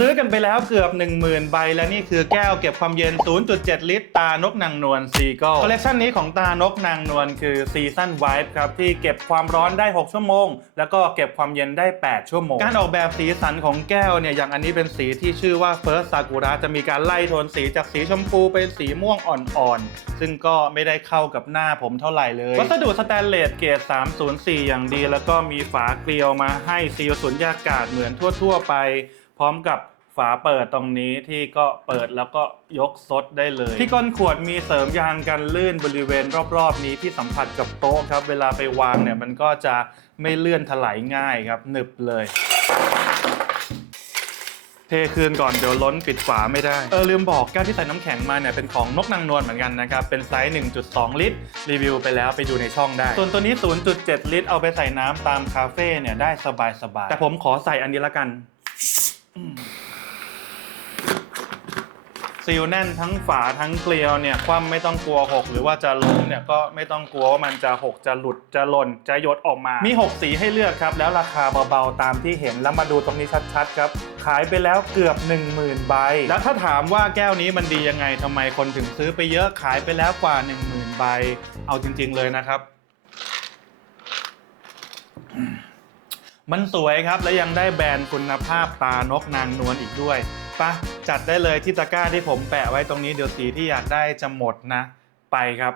ซื้อกันไปแล้วเกือบ 10,000 ใบ และนี่คือแก้วเก็บความเย็น 0.7 ลิตร ตานกนางนวลซีก้คอลเลคชันนี้ของตานกนางนวลคือซีซั n นไวท์ครับ ที่เก็บความร้อนได้ 6 ชั่วโมง แล้วก็เก็บความเย็นได้ 8 ชั่วโมง การออกแบบสีสันของแก้วเนี่ย อย่างอันนี้เป็นสีที่ชื่อว่า First Sakura จะมีการไล่โทนสีจากสีชมพูเป็นสีม่วงอ่อนๆ ซึ่งก็ไม่ได้เข้ากับหน้าผมเท่าไหร่เลย วัสดุสแตนเลสเกรด304 อย่างดี แล้วก็มีฝาเกลียวมาให้ซีลสุญญากาศเหมือนทั่ว ๆ ไป พร้อมกับฝาเปิดตรงนี้ที่ก็เปิดแล้วก็ยกซดได้เลย ที่ก้นขวดมีเสริมยางกันลื่นบริเวณรอบๆ นี้ที่สัมผัสกับโต๊ะครับ เวลาไปวางเนี่ยมันก็จะไม่เลื่อนถลายง่ายครับหนึบเลย เทคืนก่อนเดี๋ยวล้นปิดฝาไม่ได้ เออลืมบอกแก้วที่ใส่น้ำแข็งมาเนี่ยเป็นของนกนางนวลเหมือนกันนะครับ เป็นไซส์ 1.2 ลิตร รีวิวไปแล้วไปดูในช่องได้ ส่วนตัวนี้ 0.7 ลิตร เอาไปใส่น้ำตามคาเฟ่เนี่ยได้สบายๆแต่ผมขอใส่อันนี้ละกันอืม ซีลแน่นทั้งฝาทั้งเกลียวเนี่ยคว่ำไม่ต้องกลัวหกหรือว่าจะล้มเนี่ยก็ไม่ต้องกลัวว่ามันจะหกจะหลุดจะหล่นจะหยดออกมา มี 6 สีให้เลือกครับ แล้วราคาเบาๆตามที่เห็นแล้วมาดูตรงนี้ชัดๆครับ ขายไปแล้วเกือบ 10,000 ใบ แล้วถ้าถามว่าแก้วนี้มันดียังไงทำไมคนถึงซื้อไปเยอะขายไปแล้วกว่า 10,000 ใบ เอาจริง ๆเลยนะครับ มันสวยครับ และยังได้แบรนด์คุณภาพตานกนางนวลอีกด้วยปะจัดได้เลยที่ตะกร้าที่ผมแปะไว้ตรงนี้เดี๋ยวสีที่อยากได้จะหมดนะ ไปครับ